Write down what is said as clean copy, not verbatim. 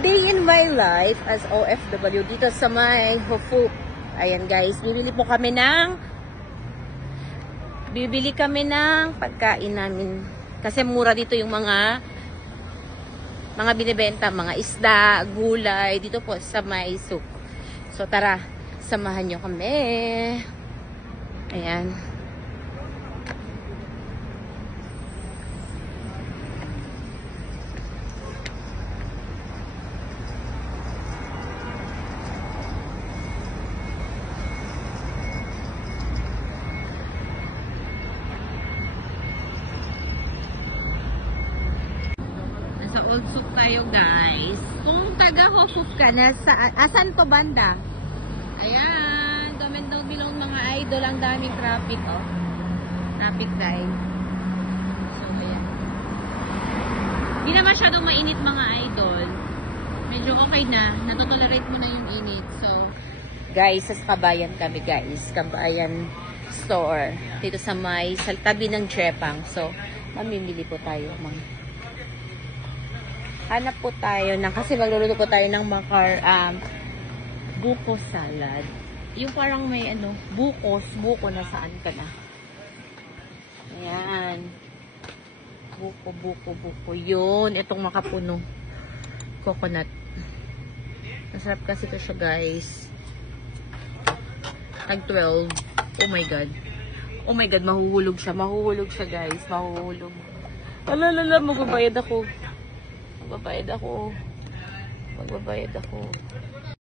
day in my life as OFW dito sa may Hufuk. Ayan guys, bibili kami ng pagkain namin. Kasi mura dito yung mga binibenta, mga isda, gulay, dito po sa may souk. So tara, samahan nyo kami. Ayan. Nasa Old Souk tayo guys. Kung taga Hufuk ka na, asan to banda? Ayan, comment down below mga idol, ang daming traffic oh. Traffic guys. So ayan. Hindi na masyadong mainit mga idol. Medyo okay na, natotolerate mo na yung init. So guys, sa Kabayan kami guys. Kabayan store. Dito sa may tabi ng Jepang. So mamimili po tayo mga hanap po tayo ng, kasi magluluto po tayo ng buko salad. Yung parang may buko na saan ka na. Ayan. Buko. Yun. Itong makapuno. Coconut. Masarap kasi ito siya guys. Tag 12. Oh my God. Oh my God. Mahuhulog siya guys. Mahuhulog. Alalala. Magbabayad ako. Magbabayad ako.